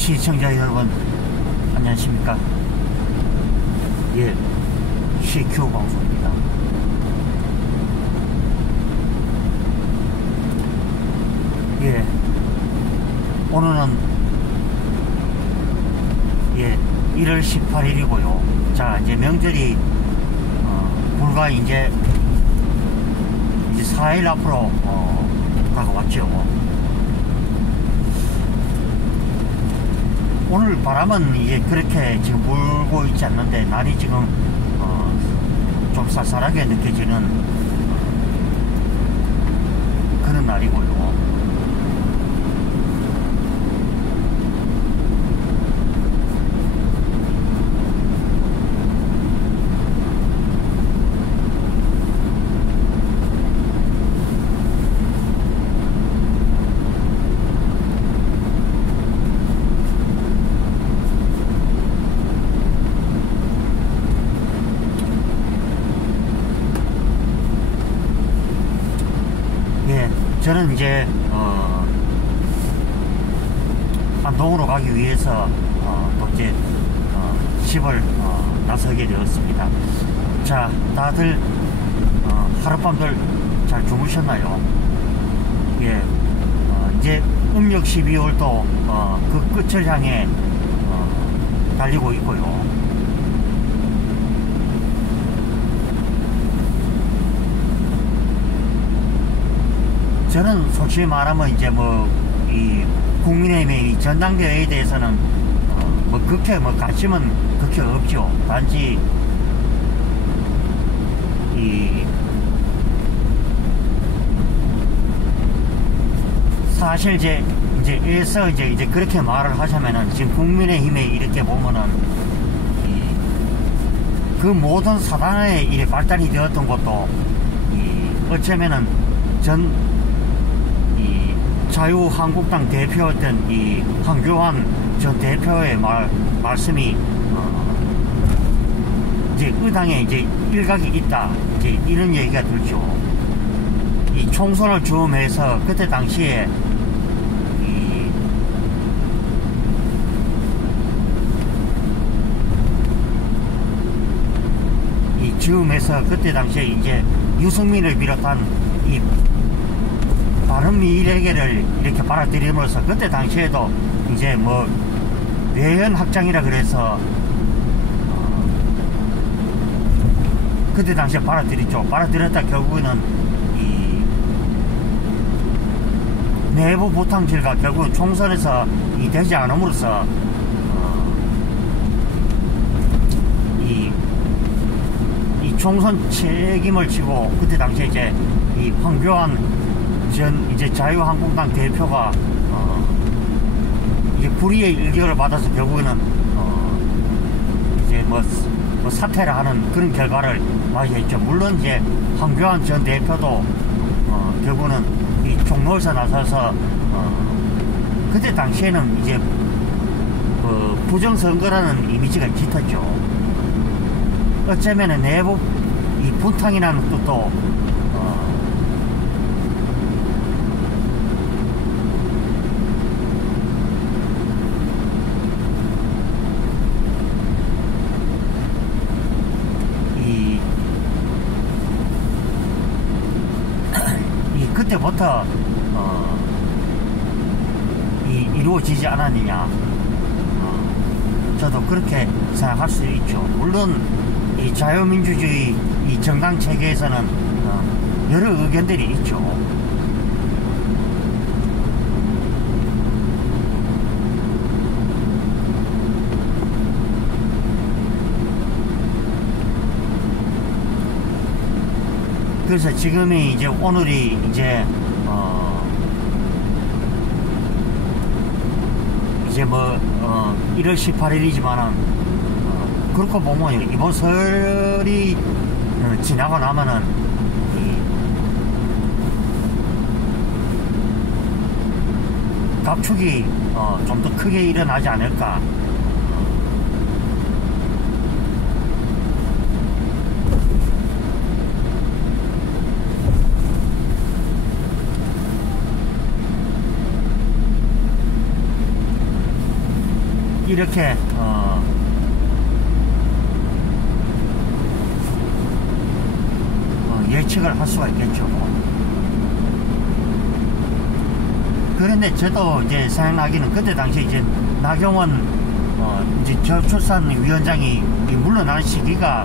시청자 여러분 안녕하십니까. 예, CQ 방송입니다. 예, 오늘은 1월 18일이고요 자, 이제 명절이 불과 이제 4일 앞으로 다가왔죠. 오늘 바람은 이제 그렇게 지금 불고 있지 않는데 날이 지금 좀 쌀쌀하게 느껴지는 그런 날이고요. 저는 이제 안동으로 가기 위해서 또 이제 집을 나서게 되었습니다. 자, 다들 하룻밤들 잘 주무셨나요? 예, 이제 음력 12월도 그 끝을 향해 달리고 있고요. 저는 솔직히 말하면 이제 이 국민의힘의 이 전당대회에 대해서는 그렇게 관심은 그렇게 없죠. 단지 사실 이제 에서 이제 그렇게 말을 하자면은 지금 국민의힘에 이렇게 보면은 그 모든 사단의 일에 발달이 되었던 것도 어쩌면은 자유한국당 대표였던 이 황교안 전 대표의 말씀이 이제 의당에 이제 일각이 있다, 이제 이런 얘기가 들죠. 이 총선을 즈음해서 그때 당시에 이 즈음해서 그때 당시에 이제 유승민을 비롯한 이 바른미래계를 이렇게 받아들임으로써 그때 당시에도 이제 외연 확장이라 그래서 그때 당시에 받아들였죠. 받아들였다 결국에는 이 내부 부탕질과 결국 총선에서 되지 않음으로써 이 총선 책임을 지고 그때 당시에 이제 이 황교안 이제 자유한국당 대표가 이제 불의의 일격을 받아서 결국에는 이제 사퇴를 하는 그런 결과를 맞이했죠. 물론 이제 황교안 전 대표도 결국은 이 종로에서 나서서 그때 당시에는 이제 부정선거라는 이미지가 짙었죠. 어쩌면은 내부 이 분탕이라는 뜻도 그때부터 이루어지지 않았느냐, 저도 그렇게 생각할 수 있죠. 물론 이 자유민주주의 이 정당 체계에서는 여러 의견들이 있죠. 그래서 지금이 이제 오늘이 이제 1월 18일이지만은 그렇고 보면 이번 설이 지나고 나면은 갑축이 좀 더 크게 일어나지 않을까. 이렇게 예측을 할 수가 있겠죠. 그런데 저도 이제 생각나기는 그때 당시 이제 나경원 이제 저출산위원장이 물러나는 시기가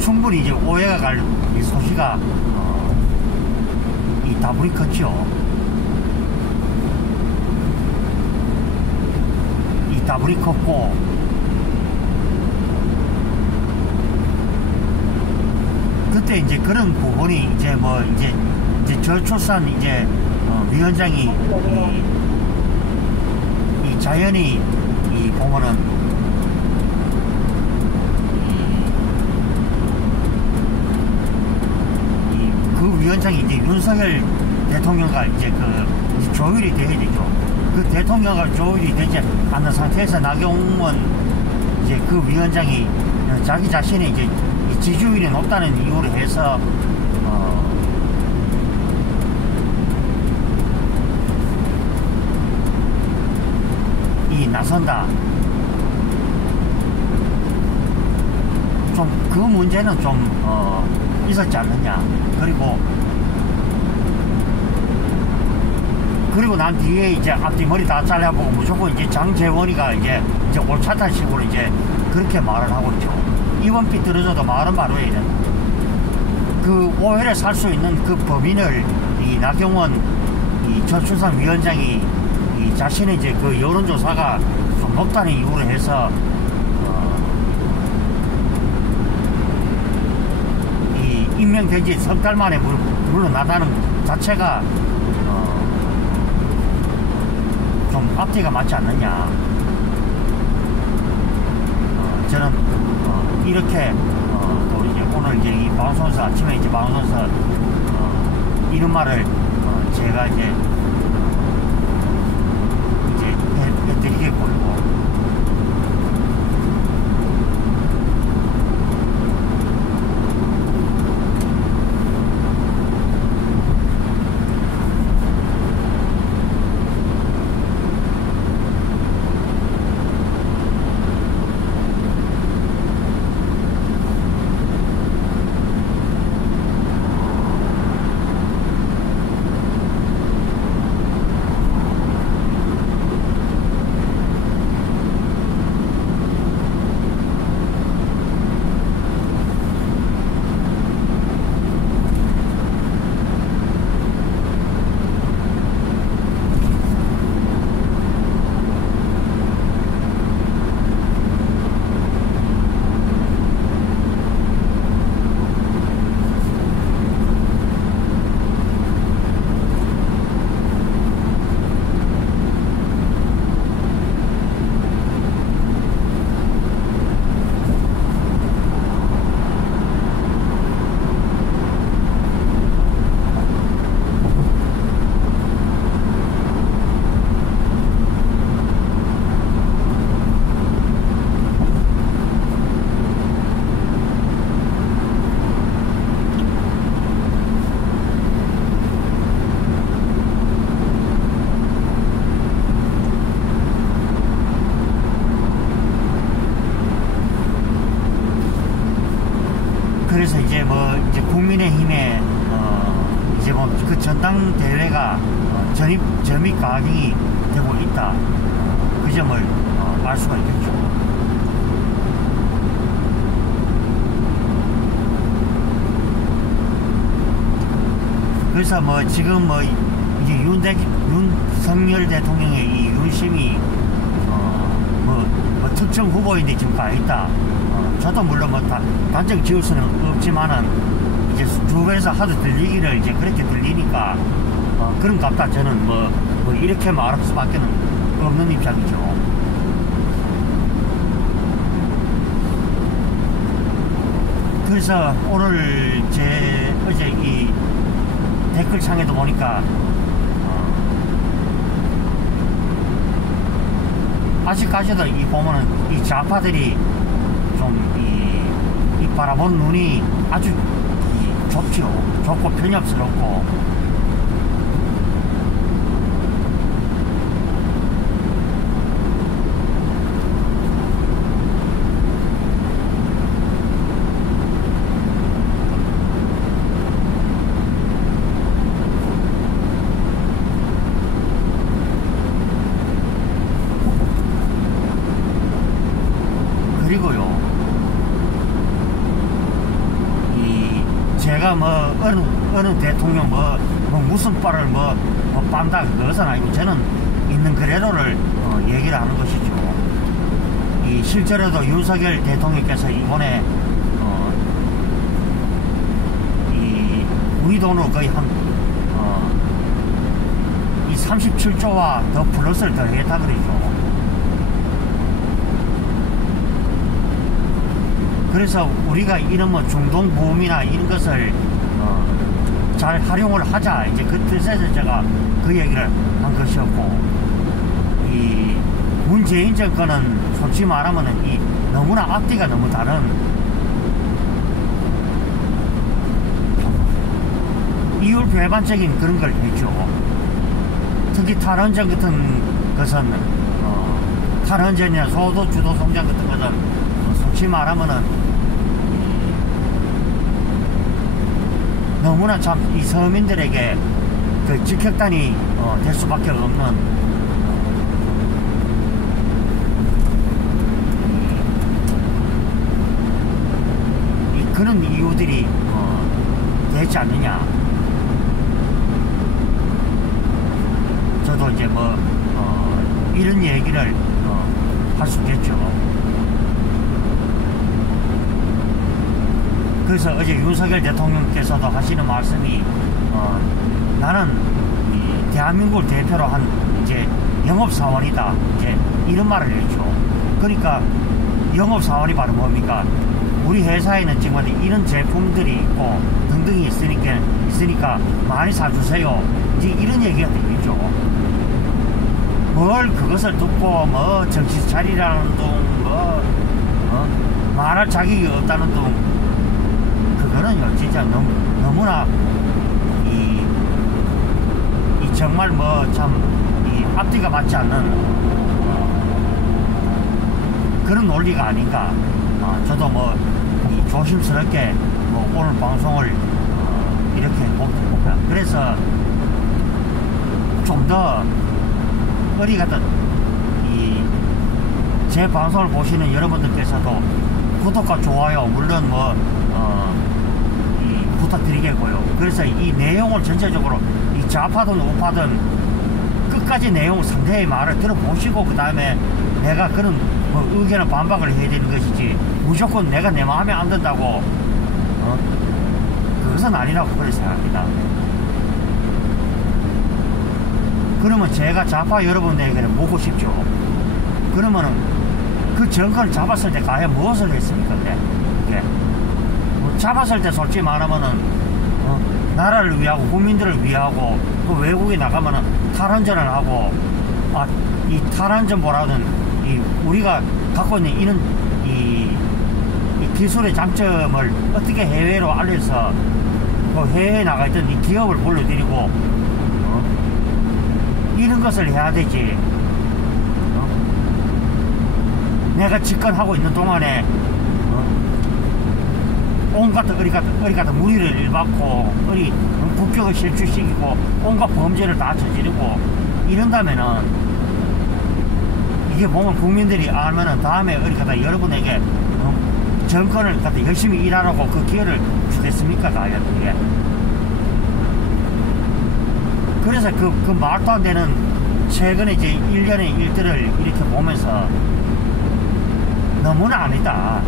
충분히 이제 오해가 갈 이 소시가 이 다분히 컸죠. 이 다분히 컸고, 그때 이제 그런 부분이 이제 뭐 이제 저출산 이제 위원장이 이 자연히 이 보면은 그 위원장이 이제 윤석열 대통령과 이제 그 조율이 돼야 되죠. 그 대통령과 조율이 되지 않는 상태에서 나경원 이제 그 위원장이 자기 자신의 이제 지지율이 높다는 이유로 해서 이 나선다. 좀 그 문제는 좀 있었지 않느냐. 그리고 난 뒤에 이제 앞뒤 머리 다 잘라보고 무조건 이제 장재원이가 이제 옳차다는 식으로 이제 그렇게 말을 하고 있죠. 이번 삐뚤어져도 말은 바로 해야 된다. 그 오해를 살 수 있는 그 범인을 이 나경원 이 저출산 위원장이 이 자신의 이제 그 여론조사가 좀 높다는 이유로 해서 이 임명된 지 석 달 만에 물러나다는 자체가 좀 앞뒤가 맞지 않느냐. 저는 이렇게 또 이제 오늘 이제 이 방송에서 아침에 이제 방송에서 이런 말을 제가 이제 해드리겠고요. 그래서 이제 뭐 이제 국민의힘에 이제 뭐 그 전당대회가 점입 가능이 되고 있다. 그 점을 알 수가 있겠죠. 그래서 뭐 지금 뭐 이제 윤석열 대통령의 이 윤심이 뭐 특정 후보인데 지금 가 있다. 저도 물론 뭐 단정 지을 수는 없지만은 이제 주변에서 하도 들리기를 이제 그렇게 들리니까 그런 값다 저는 뭐 이렇게 말할 수밖에 없는 입장이죠. 그래서 오늘 어제 이 댓글창에도 보니까 아직까지도 이 보면은 이 좌파들이 좀 이 바라본 눈이 아주 좁죠. 좁고 편협스럽고 이재명 대통령 무슨 빨을 빤다 그것은 아니고 저는 있는 그대로를 얘기를 하는 것이죠. 이 실제로도 윤석열 대통령께서 이번에 이 우리 돈으로 거의 이 37조와 더 플러스를 더 했다 그러죠. 그래서 우리가 이런 중동부음이나 이런 것을 잘 활용을 하자, 이제 그 뜻에서 제가 그 얘기를 한 것이었고, 이 문재인 정권은 솔직히 말하면은 너무나 앞뒤가 너무 다른 이율 배반적인 그런 걸 했죠. 특히 탈원전 같은 것은 탈원전이나 소도 주도 성장 같은 것은 솔직히 말하면은 너무나 참 이 서민들에게 그 직격탄이 될 수밖에 없는 그런 이유들이 되지 않느냐. 저도 이제 이런 얘기를 할 수 있겠죠. 그래서 어제 윤석열 대통령께서도 하시는 말씀이 나는 이 대한민국을 대표로 한 이제 영업사원이다, 이제 이런 말을 했죠. 그러니까 영업사원이 바로 뭡니까? 우리 회사에는 정말 이런 제품들이 있고 등등이 있으니까 많이 사주세요, 이제 이런 얘기가 되겠죠. 뭘 그것을 듣고 정신 차리라는 둥 말할 자격이 없다는 둥, 그거는요 진짜 너무나 이 정말 참 이 앞뒤가 맞지 않는 그런 논리가 아닌가. 저도 이 조심스럽게 오늘 방송을 이렇게 봅니다. 그래서 좀 더 어디 가든 제 방송을 보시는 여러분들께서도 구독과 좋아요 물론 부탁드리겠고요. 그래서 이 내용을 전체적으로 이 좌파든 우파든 끝까지 내용 상대의 말을 들어보시고 그 다음에 내가 그런 의견을 반박을 해야 되는 것이지, 무조건 내가 내 마음에 안 든다고 그것은 아니라고 그렇게 생각합니다. 그러면 제가 좌파 여러분에게 묻고 싶죠. 그러면은 그 정권을 잡았을 때 과연 무엇을 했습니까? 네. 잡았을 때 솔직히 말하면은 나라를 위하고 국민들을 위하고 그 외국에 나가면은 탈원전을 하고 이 탈원전보다는 우리가 갖고 있는 이런 이 기술의 장점을 어떻게 해외로 알려서 그 해외에 나가 있던 이 기업을 불러들이고 이런 것을 해야 되지. 내가 집권하고 있는 동안에 온갖 무리를 일받고 국격을 실추시키고 온갖 범죄를 다 저지르고 이런다면은 이게 보면 국민들이 알면은 다음에 여러분에게 정권을 갖다 열심히 일하라고 그 기회를 주겠습니까? 과연 그게. 그래서 그 말도 안 되는 최근에 이제 일련의 일들을 이렇게 보면서 너무나 아니다,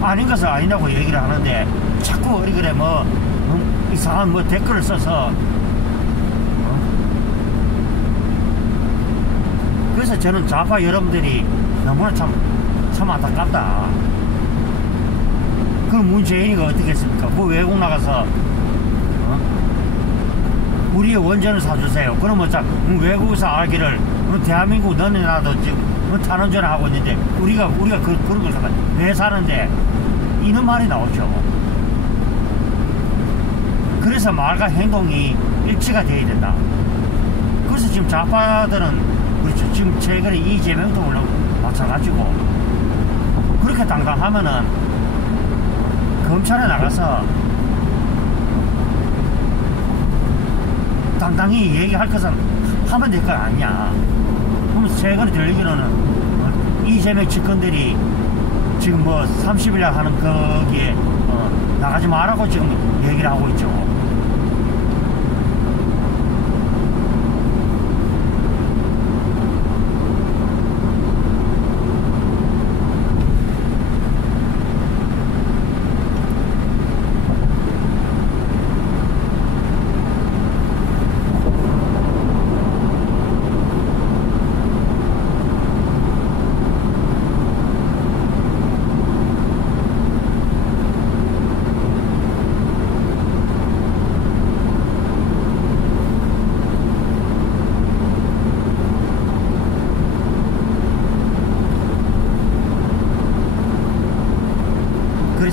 아닌 것을 아니라고 얘기를 하는데 자꾸 이상한 댓글을 써서 그래서 저는 좌파 여러분들이 너무나 참 안타깝다. 그 문재인이가 어떻게 했습니까? 그 외국 나가서 우리의 원전을 사주세요. 그러면 외국에서 알기를 대한민국 너네 나라도 지금 탈원전을 하고 있는데 우리가 그런 걸 왜 사는데, 이런 말이 나오죠. 그래서 말과 행동이 일치가 되어야 된다. 그래서 지금 좌파들은 그렇죠. 지금 최근에 이재명도 물론 마찬가지고 그렇게 당당하면은 검찰에 나가서 당당히 얘기할 것은 하면 될 거 아니냐. 그러면서 최근에 들리기로는 이재명 측근들이 지금 30일날 하는 거기에 나가지 말라고 지금 얘기를 하고 있죠.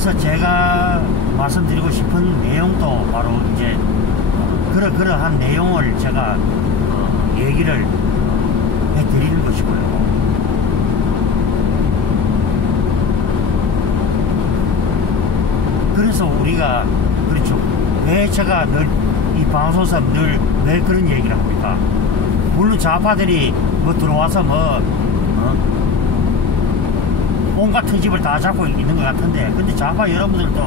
그래서 제가 말씀드리고 싶은 내용도 바로 이제 그러한 내용을 제가 얘기를 해드리는 것이고요. 그래서 우리가 그렇죠. 왜 제가 늘 이 방송에서 늘 왜 그런 얘기를 합니까? 물론 좌파들이 뭐 들어와서 온갖 트집을 다 잡고 있는 것 같은데, 근데 좌파 여러분들도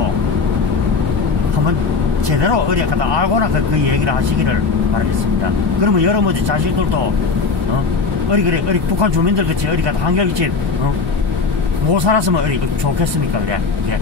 한번 제대로 어디 가다 알고나 그 얘기를 하시기를 바라겠습니다. 그러면 여러분들 자식들도 어디 북한 주민들 같이 어디 가다 한결같이 못 살았으면 어디 좋겠습니까? 그래. 예.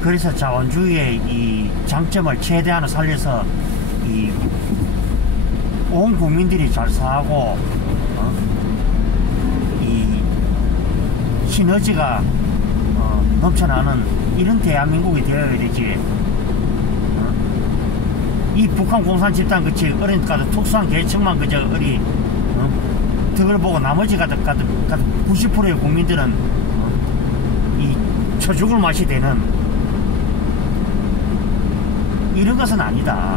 그래서 자본주의의 이 장점을 최대한 살려서 온 국민들이 잘 사고 이 시너지가 넘쳐나는 이런 대한민국이 되어야 되지. 이 북한 공산 집단 그치 그러니까 특수한 계층만 그저 어리 덕을 보고 나머지 가득 90%의 국민들은 이 처죽을 맛이 되는 이런 것은 아니다.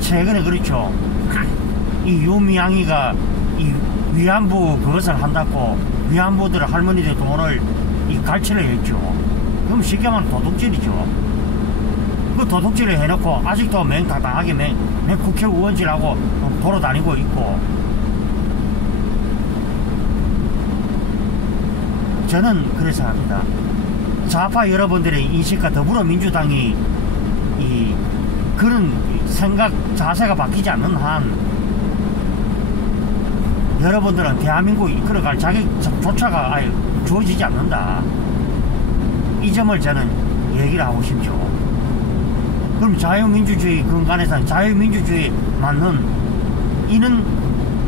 최근에 그렇죠. 이 유미양이가 이 위안부 그것을 한다고 위안부들 할머니들 돈을 이 갈취를 했죠. 그럼 쉽게 말하면 도둑질이죠. 그 도둑질을 해놓고 아직도 맹당당하게 맹 국회의원질하고 돌아다니고 있고, 저는 그래서 합니다. 좌파 여러분들의 인식과 더불어민주당이 이 그런 생각 자세가 바뀌지 않는 한 여러분들은 대한민국을 이끌어갈 자격조차가 아예 주어지지 않는다. 이 점을 저는 얘기를 하고 싶죠. 그럼 자유민주주의 근간에서는 자유민주주의 맞는 이런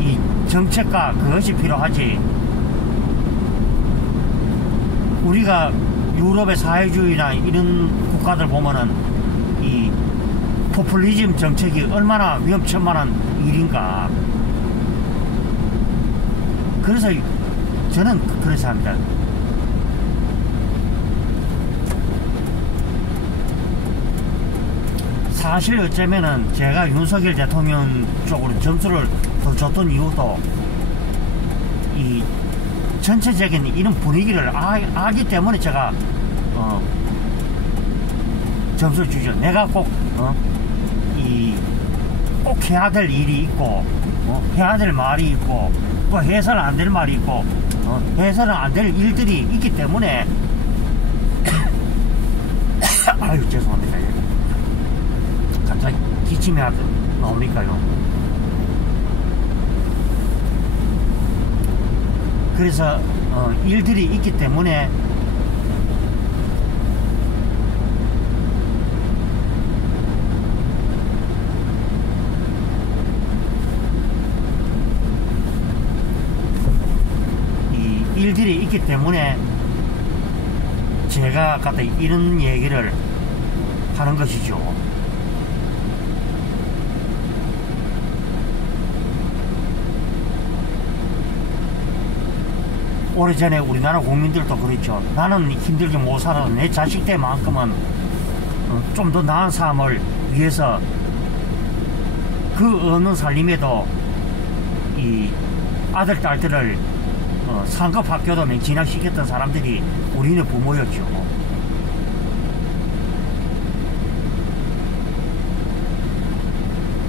이 정책과 그것이 필요하지. 우리가 유럽의 사회주의나 이런 국가들 보면은 이 포퓰리즘 정책이 얼마나 위험천만한 일인가. 그래서 저는 그래서 합니다. 사실 어쩌면은 제가 윤석열 대통령 쪽으로 점수를 더 줬던 이유도 이 전체적인 이런 분위기를 알기 때문에 제가 점수를 주죠. 내가 꼭 해야 될 일이 있고 해야 될 말이 있고 또 해서는 안 될 말이 있고 해서는 안 될 일들이 있기 때문에 아유 죄송합니다. 갑자기 기침이 나오니까요. 그래서 일들이 있기 때문에 제가 아까 이런 얘기를 하는 것이죠. 오래전에 우리나라 국민들도 그랬죠. 나는 힘들게 못 살아도 내 자식 때만큼은 좀 더 나은 삶을 위해서 그 어느 살림에도 이 아들 딸들을 상급 학교도 진학시켰던 사람들이 우리네 부모였죠.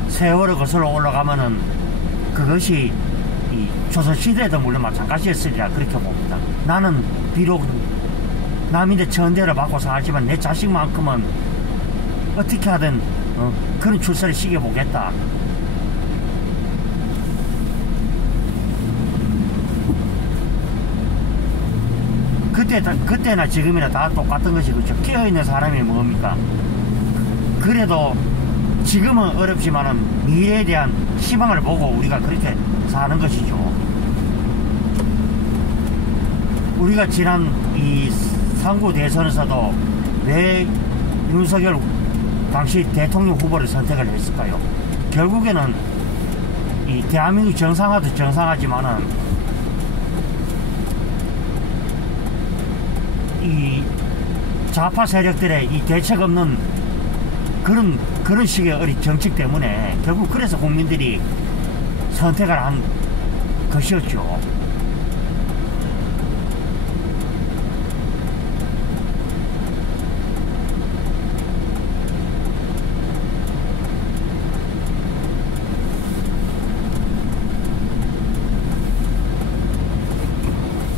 세월을 거슬러 올라가면은 그것이 이 조선시대에도 물론 마찬가지였으리라 그렇게 봅니다. 나는 비록 남인의 천대를 받고 살지만 내 자식만큼은 어떻게 하든 그런 출세를 시켜보겠다. 그때나 지금이나 다 똑같은 것이 그렇죠. 깨어있는 사람이 뭡니까? 그래도 지금은 어렵지만은 미래에 대한 희망을 보고 우리가 그렇게 사는 것이죠. 우리가 지난 이 상구 대선에서도 왜 윤석열 당시 대통령 후보를 선택을 했을까요? 결국에는 이 대한민국 정상화도 정상하지만은 이 좌파 세력들의 이 대책 없는 그런 식의 어린 정책 때문에 결국 그래서 국민들이 선택을 한 것이었죠.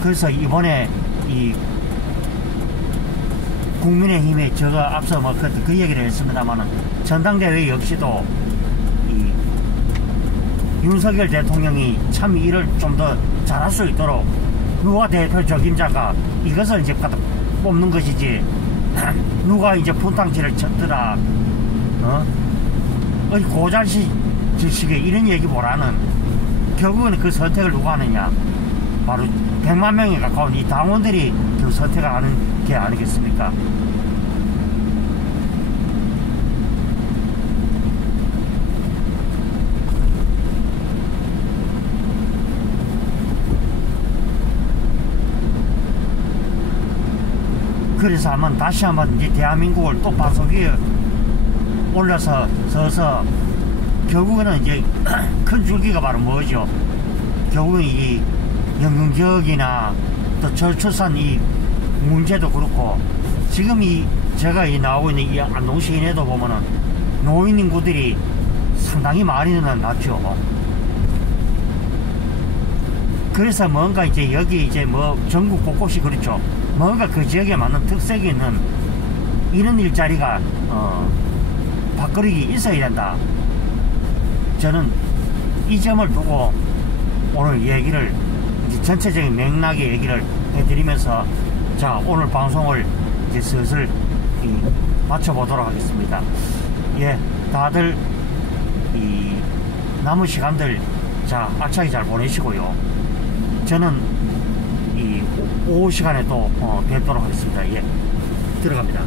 그래서 이번에 이 국민의힘에 제가 앞서 뭐 그 얘기를 했습니다만은 전당대회 역시도 이 윤석열 대통령이 참 일을 좀 더 잘할 수 있도록 누가 대표 적임자가 이것을 이제 갖다 뽑는 것이지 누가 이제 분탕질을 쳤더라 어디 고잘지식에 이런 얘기보다는 결국은 그 선택을 누가 하느냐 바로 100만 명에 가까운 이 당원들이 그 선택을 하는 게 아니겠습니까? 그래서 다시 한번 이제 대한민국을 또 바속 위에 올려서 서서 결국에는 이제 큰 줄기가 바로 뭐죠? 결국은 이 연금지역이나 또 저출산 이 문제도 그렇고 지금 제가 나오고 있는 이 안동 시내도 보면은 노인 인구들이 상당히 많이 늘어났죠. 그래서 뭔가 이제 여기 이제 뭐 전국 곳곳이 그렇죠. 뭔가 그 지역에 맞는 특색이 있는 이런 일자리가 밥그릇이 있어야 된다. 저는 이 점을 두고 오늘 얘기를 전체적인 맥락의 얘기를 해드리면서 자 오늘 방송을 이제 슬슬 마쳐보도록 하겠습니다. 예, 다들 이 남은 시간들 자 알차게 잘 보내시고요. 저는 이 오후 시간에 또 뵙도록 하겠습니다. 예, 들어갑니다.